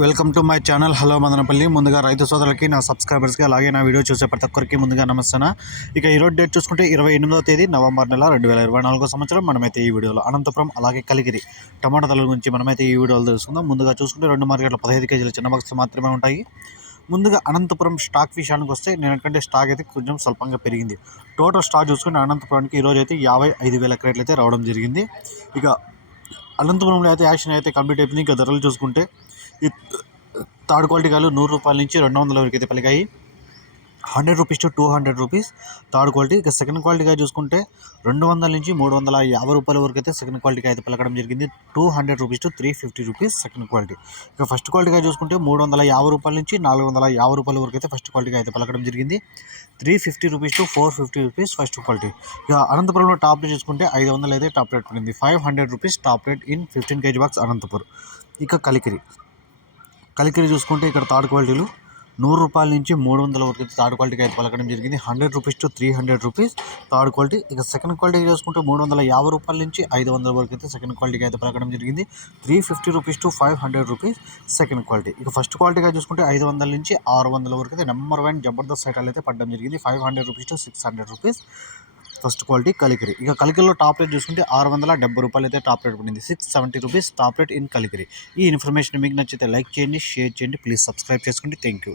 Welcome to my channel. Hello Madanapalle. ముందుగా రైతు సోదరులకి నా సబ్స్క్రైబర్స్కి అలాగే నా వీడియో చూసే ప్రతి ఒక్కరికి ముందుగా నమస్తాను. ఇక ఈరోజు డేట్ చూసుకుంటే ఇరవై ఎనిమిదో తేదీ నవంబర్ నెల రెండు వేల ఇరవై నాలుగో సంవత్సరం. మనమైతే ఈ వీడియోలో అనంతపురం అలాగే కలిగిరి టమాటా ధరల గురించి మనమైతే ఈ వీడియోలో తెలుసుకుందాం. ముందుగా చూసుకుంటే రెండు మార్కెట్లో పదహైదు కేజీల చిన్న బాక్స్ మాత్రమే ఉంటాయి. ముందుగా అనంతపురం స్టాక్ విషయానికి వస్తే నేనకంటే స్టాక్ అయితే కొంచెం స్వల్పంగా పెరిగింది. టోటల్ స్టాక్ చూసుకుంటే అనంతపురానికి ఈరోజు అయితే యాభై ఐదు వేల క్రేట్లు అయితే రావడం జరిగింది. ఇక అనంతపురంలో అయితే యాక్షన్ అయితే కంప్లీట్ అయిపోయింది. ఇంకా ధరలు చూసుకుంటే ఈ థర్డ్ క్వాలిటీ గాలు నూరు రూపాయల నుంచి రెండు వందల వరకు అయితే పలికాయి. Hundred rupees to two hundred rupees. Third quality ఇక సెకండ్ క్వాలిటీగా చూసుకుంటే రెండు వందల నుంచి మూడు వందల యాభై రూపాయల వరకు అయితే సెకండ్ క్వాలిటీగా అయితే పలకడం జరిగింది. Two hundred rupees to three fifty rupees second quality. ఇక ఫస్ట్ క్వాలిటీగా చూసుకుంటే మూడు వందల యాభై రూపాయల నుంచి నాలుగు వందల యాభై రూపాయల వరకు అయితే ఫస్ట్ క్వాలిటీగా అయితే పలకడం జరిగింది. Three fifty rupees to four fifty rupees first quality. ఇక అనంతపురంలో టాప్ రేట్ చూసుకుంటే ఐదు వందలు అయితే టాప్ రేట్ పడింది. Five hundred rupees top rate in fifteen kg box Anantapur. ఇక కలికిరి. కలికిరి చూసుకుంటే ఇక్కడ థర్డ్ క్వాలిటీలు నూరు రూపాయల నుంచి మూడు వందల వరకు అయితే థర్డ్ క్వాలిటీకి అయితే పలకడం జరిగింది. Hundred rupees to three hundred rupees third quality. ఇక సెకండ్ క్వాలిటీ చూసుకుంటే మూడు వందల యాభై రూపాయల నుంచి ఐదు వందల వరకు అయితే సెకండ్ క్వాలిటీకి అయితే పలకడం జరిగింది. Three fifty rupees to five hundred rupees second quality. ఇక ఫస్ట్ క్వాలిటీగా చూసుకుంటే ఐదు వందల నుంచి ఆరు వందల వరకు అయితే నెంబర్ వన్ జబర్దస్త్ సైటాలు అయితే పడడం జరిగింది. Five hundred rupees to six hundred rupees. First quality Kalikiri. ఇక కలికిరిలో టాప్ రేట్ చూసుకుంటే ఆరు వందల డెబ్బై రూపాయలు అయితే టాప్ రేట్ పడింది. Six seventy rupees top rate in Kalikiri. ఈ ఇన్ఫర్మేషన్ మీకు నచ్చితే లైక్ చేయండి షేర్ చేయండి ప్లీజ్ సబ్స్క్రైబ్ చేసుకోండి. Thank you.